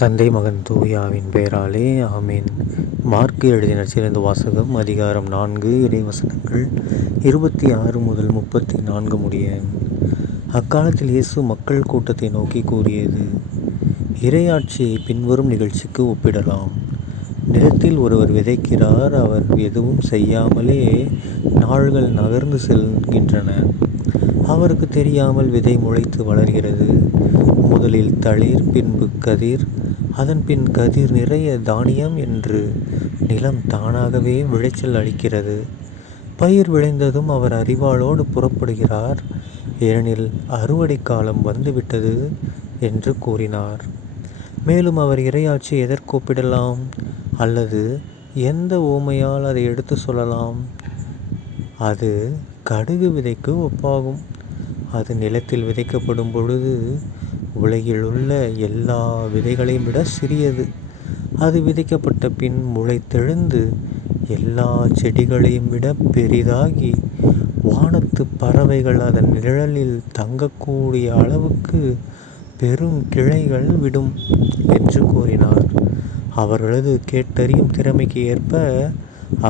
தந்தை மகன் தூயாவின் பெயராலே ஆமேன். மார்க்கு எழுதிய நற்செய்தி வாசகம் அதிகாரம் 4 இறைவசனங்கள் 26 முதல் 34 முடிய. அக்காலத்தில் இயேசு மக்கள் கூட்டத்தை நோக்கி கூறியது: இறையாட்சியை பின்வரும் நிகழ்ச்சிக்கு ஒப்பிடலாம். நிலத்தில் ஒருவர் விதைக்கிறார். அவர் எதுவும் செய்யாமலே நாள்கள் நகர்ந்து செல்கின்றன. அவருக்கு தெரியாமல் விதை முளைத்து வளர்கிறது. முதலில் தளிர், பின்பு கதிர், அதன் பின் கதிர் நிறைய தானியம் என்று நிலம் தானாகவே விளைச்சல் அளிக்கிறது. பயிர் விளைந்ததும் அவர் அறிவாளோடு புறப்படுகிறார், ஏனெனில் அறுவடை காலம் வந்துவிட்டது என்று கூறினார். மேலும் அவர் இறையாட்சி எதற்கு ஒப்பிடலாம், அல்லது எந்த உவமையால் அதை எடுத்து சொல்லலாம்? அது கடுகு விதைக்கு ஒப்பாகும். அது நிலத்தில் விதைக்கப்படும் பொழுது உலகில் உள்ள எல்லா விதைகளையும் விட சிறியது. அது விதைக்கப்பட்ட பின் முளைத்தெழுந்து எல்லா செடிகளையும் விட பெரிதாகி வானத்து பறவைகள் அதன் நிழலில் தங்கக்கூடிய அளவுக்கு பெரும் கிளைகள் விடும் என்று கூறினார். அவர்களது கேட்டறியும் திறமைக்கு ஏற்ப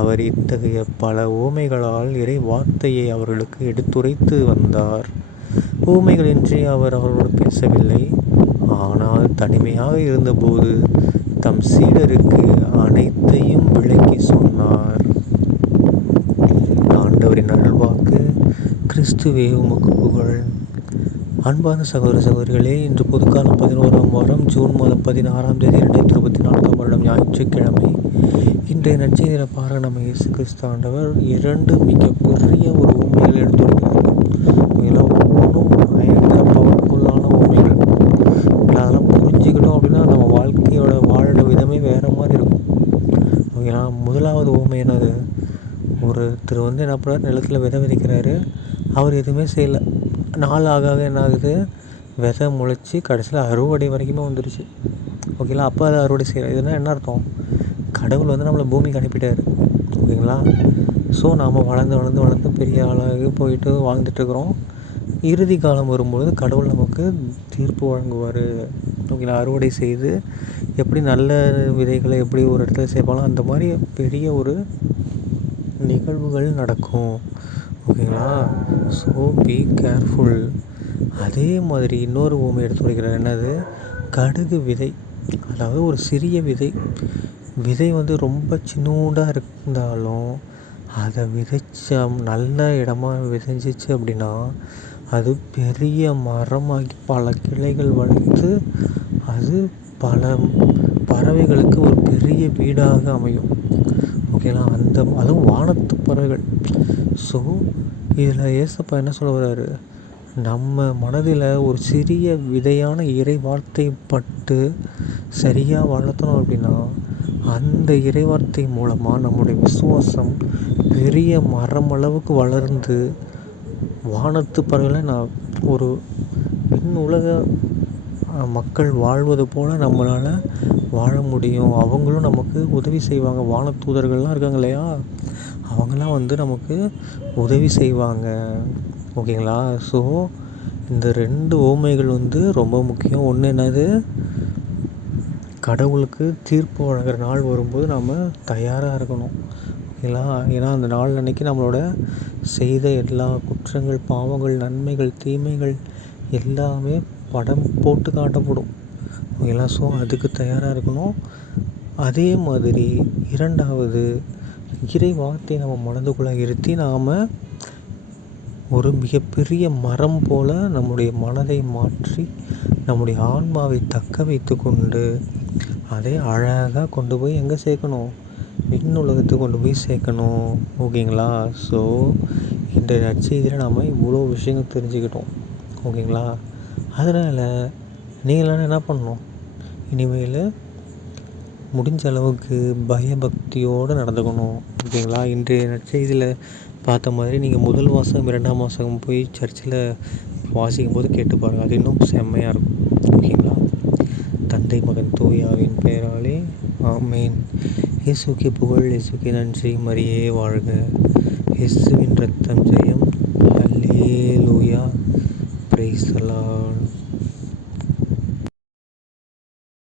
அவர் இத்தகைய பல உவமைகளால் இறை வார்த்தையை அவர்களுக்கு எடுத்துரைத்து வந்தார். ஊமைகளின்றி அவர் அவர்களோடு பேசவில்லை. ஆனால் தனிமையாக இருந்தபோது தம் சீடருக்கு அனைத்தையும் விளக்கி சொன்னார். ஆண்டவரின் அருள்வாக்கு. கிறிஸ்துவே உமக்கு புகழ். அன்பான சகோதர சகோதரிகளே, இன்று பொதுக்காலம் 11ஆம் வாரம் ஜூன் மாதம் 16ஆம் தேதி 2024ஆம் வருடம் ஞாயிற்றுக்கிழமை. இன்றைய நற்செய்தியில் பாருங்கள், நம்ம இயேசு கிறிஸ்து ஆண்டவர் 2 மிகப்பெரிய ஒரு உண்மைகளை எடுத்துள்ளார். ஒவ்வொன்றும் பயங்கர பவர்ஃபுல்லான உண்மைகள். அதெல்லாம் புரிஞ்சுக்கிட்டோம் அப்படின்னா நம்ம வாழ்க்கையோட வாழ்கிற விதமே வேறு மாதிரி இருக்கும். ஓகேங்களா? முதலாவது உண்மை என்னது? ஒருத்தர் என்ன பண்ணுறாரு, நிலத்தில் விதை விதைக்கிறாரு. அவர் எதுவுமே செய்யலை. நாள் ஆக என்ன ஆகுது, விதை முளைச்சி கடைசியில் அறுவடை வரைக்குமே வந்துடுச்சு. ஓகேங்களா? அப்போ அதை அறுவடை செய்கிறார். இதுனா என்ன அர்த்தம்? கடவுள் நம்மளை பூமிக்கு அனுப்பிட்டார். ஓகேங்களா? ஸோ நாம் வளர்ந்து பெரிய ஆளாக போயிட்டு வாழ்ந்துட்டுருக்குறோம். இறுதி காலம் வரும்பொழுது கடவுள் நமக்கு தீர்ப்பு வழங்குவார். ஓகேங்களா? அறுவடை செய்து எப்படி நல்ல விதைகளை எப்படி ஒரு இடத்துல சேர்ப்பாங்களோ அந்த மாதிரி பெரிய ஒரு நிகழ்வுகள் நடக்கும். ஓகேங்களா? So be careful. அதே மாதிரி இன்னொரு உவமை எடுத்து வைக்கிறார். என்னது? கடுகு விதை. அதாவது ஒரு சிறிய விதை. விதை ரொம்ப சின்னூண்டாக இருந்தாலும் அதை விதைச்ச நல்ல இடமா விதைஞ்சிச்சு அப்படின்னா அது பெரிய மரமாகி பல கிளைகள் வளர்த்து அது பல பறவைகளுக்கு ஒரு பெரிய வீடாக அமையும். ஓகேங்களா? அதுவும் வானத்து பறவைகள். ஸோ இதில் ஏசப்பா என்ன சொல்ல வர்றாரு, நம்ம மனதில் ஒரு சிறிய விதையான இறை வார்த்தை பட்டு சரியாக வளர்த்தணும் அப்படின்னா அந்த இறைவார்த்தை மூலமாக நம்முடைய விசுவாசம் பெரிய மரம் அளவுக்கு வளர்ந்து வானத்து பறவைகளை ஒரு உலக மக்கள் வாழ்வது போல் நம்மளால் வாழ முடியும். அவங்களும் நமக்கு உதவி செய்வாங்க. வானத்தூதர்கள்லாம் இருக்காங்க இல்லையா, அவங்களாம் நமக்கு உதவி செய்வாங்க. ஓகேங்களா? ஸோ இந்த 2 உவமைகள் ரொம்ப முக்கியம். ஒன்று என்னது, கடவுளுக்கு தீர்ப்பு வழங்குற நாள் வரும்போது நம்ம தயாராக இருக்கணும். ஓகேங்களா? ஏன்னா அந்த நாள் அன்றைக்கி நம்மளோட செய்த எல்லா குற்றங்கள், பாவங்கள், நன்மைகள், தீமைகள் எல்லாமே படம் போட்டு காட்டப்படும். ஓகேங்களா? ஸோ அதுக்கு தயாராக இருக்கணும். அதே மாதிரி இரண்டாவது, இறை வார்த்தையை நம்ம மனதுக்குள்ளே இருத்தி நாம் ஒரு மிகப்பெரிய மரம் போல் நம்முடைய மனதை மாற்றி நம்முடைய ஆன்மாவை தக்க வைத்து கொண்டு அதை அழகாக கொண்டு போய் எங்கே சேர்க்கணும்? விண்ணுலகத்துக்கு கொண்டு போய் சேர்க்கணும். ஓகேங்களா? ஸோ இந்த நற்செய்தியில் நாம் இவ்வளோ விஷயங்கள் தெரிஞ்சுக்கிட்டோம். ஓகேங்களா? அதனால் நீங்களாம் என்ன பண்ணணும், இனிமேல் முடிஞ்ச அளவுக்கு பயபக்தியோடு நடந்துக்கணும். ஓகேங்களா? இன்றைய நற்செய்தியில் பார்த்த மாதிரி நீங்கள் முதல் வாசகம் 2ஆம் வாசகம் போய் சர்ச்சில் வாசிக்கும் போது கேட்டு பாருங்கள். அது இன்னும் செம்மையாக இருக்கும். ஓகேங்களா? தந்தை மகன் தூயாவின் பெயராலே ஆமேன். இயேசுக்கே புகழ், இயேசுக்கே நன்றி, மரியே வாழ்க. இயேசுவின் இரத்தம் ஜெயம். அல்லேலூயா.